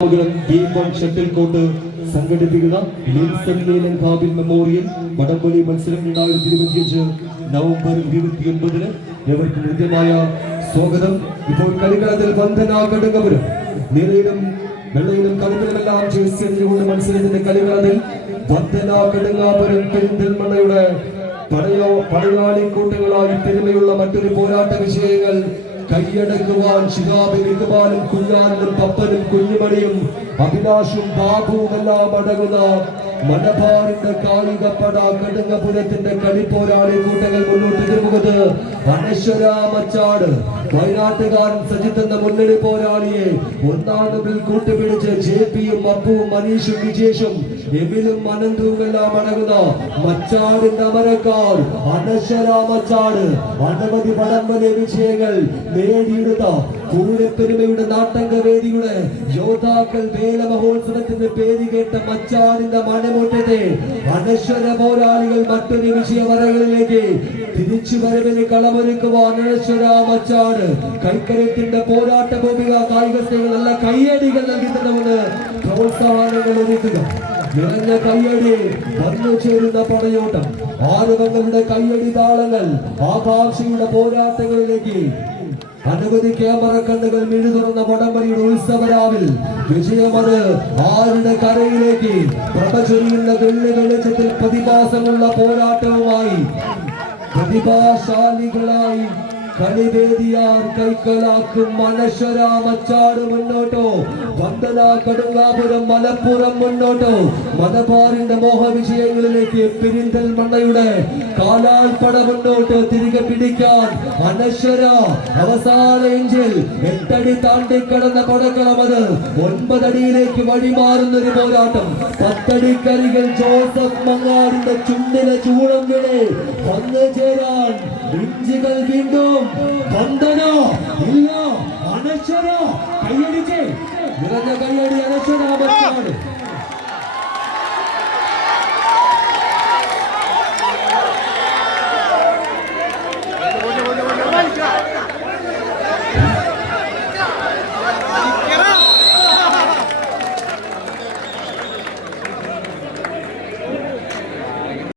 Shuttle court സംഘടിപ്പിക്കുന്ന Linson ലീലൻകാവിൽ memorial വടംവലി മത്സരം 2025 നവംബർ 29-ന് ഏവർക്കും ഹൃദ്യമായ സ്വാഗതം. ഇപ്പോൾ കളിക്കളത്തിൽ വന്ദന കടുങ്ങപുരം നിറയിലും വെള്ളയിലും കളികളുമെല്ലാം ചേർത്തുകൊണ്ട് മത്സരത്തിന്റെ കളിക്കളത്തിൽ വന്ദന കടുങ്ങാപുരം പെരിന്തൽമണ്ണയുടെ പടയാളി കൂട്ടങ്ങളായി പെരുമയുള്ള മറ്റൊരു പോരാട്ട വിഷയങ്ങൾ കൈയടക്കുവാൻ ശിഹാബും ഇക്ബാലും കുഞ്ഞാനും പപ്പനും കുഞ്ഞുമണിയും അഭിലാഷും ബാബുവും എല്ലാം അടങ്ങുന്ന മലബാറിന്റെ കാളികപ്പട കടുങ്ങപുരത്തിന്റെ കളിപ്പോരാളി കൂട്ടങ്ങൾ മുന്നോട്ട് തിരുമുഖത്ത് അനശ്വര മച്ചാട് വയനാട്ടുകാരൻ സജിത്ത് എന്ന മുന്നണി പോരാളിയെ ഒന്നാം നമ്പറിൽ കൂട്ടുപിടിച്ച് JP-യും അപ്പുവും മനീഷും വിജേഷും എബിലും അനന്തുവും എല്ലാം അടങ്ങുന്ന മച്ചാടിന്റെ അമരക്കാർ അനശ്വര മച്ചാട് അനവധി വടംവലി വിജയങ്ങൾ നേടിയെടുത്ത പൂരപ്പെരുമയുടെ നാട്ടങ്കവേദിയുടെ യോദ്ധാക്കൾ വേല മഹോത്സവത്തിന്റെ പേര് കേട്ട മച്ചാടിന്റെ മണമുറ്റത്തെ അനശ്വര പോരാളികൾ മറ്റൊരു വിജയവരകളിലേക്ക് തിരിച്ചു വരവിന് കളമൊരുക്കുവാൻ അനശ്വര മച്ചാട് കൈക്കരത്തിന്റെ പോരാട്ട ഭൂമിക കായിക നല്ല കയ്യടികൾ നൽകുന്നവന് പ്രോത്സാഹനങ്ങൾ ഒരുക്കുക. നിറഞ്ഞ കയ്യടി വന്നു ചേരുന്ന പടയോട്ടം ആരവങ്ങളുടെ കയ്യടി താളങ്ങൾ ആകാംക്ഷയുടെ പോരാട്ടങ്ങളിലേക്ക് അനവധി ക്യാമറ കണ്ണുകൾ മിഴി തുറന്ന വടംവലിയുടെ ഉത്സവരാവിൽ വിജയമത് ആരുടെ കരയിലേക്ക് പ്രഭചൊരിയുന്ന വെള്ളി വെളിച്ചത്തിൽ പ്രതിഭാസമുള്ള പോരാട്ടവുമായി പ്രതിഭാശാലികളായി കളിവേദിയാർ കൈക്കലാക്കും അനശ്വര മച്ചാട് മുന്നോട്ടോ, വന്ദന കടുങ്ങാപുരം മലപ്പുറം മുന്നോട്ടോ. മലബാറിന്റെ മോഹവിജയങ്ങളിലേക്ക് പെരിന്തൽമണ്ണയുടെ കാലാൾപ്പട മുന്നോട്ട് തിരികെ പിടിക്കാൻ അനശ്വര അവസാന ഇഞ്ചിൽ 8 അടി താണ്ടിക്കടന്ന പടക്കളം അത് 9 അടിയിലേക്ക് വഴിമാറുന്നൊരു പോരാട്ടം. 10 അടിക്കരികൾ ജോസഫ് മങ്ങാടിന്റെ ചുണ്ടിലെ ചൂളം വിളെ വന്നു ചേരാൻ ഇഞ്ചികൾ വീണ്ടും വന്ദന ഇല്ല അനശ്വര കയ്യടിച്ച് നിറഞ്ഞ കയ്യടി അനശ്വര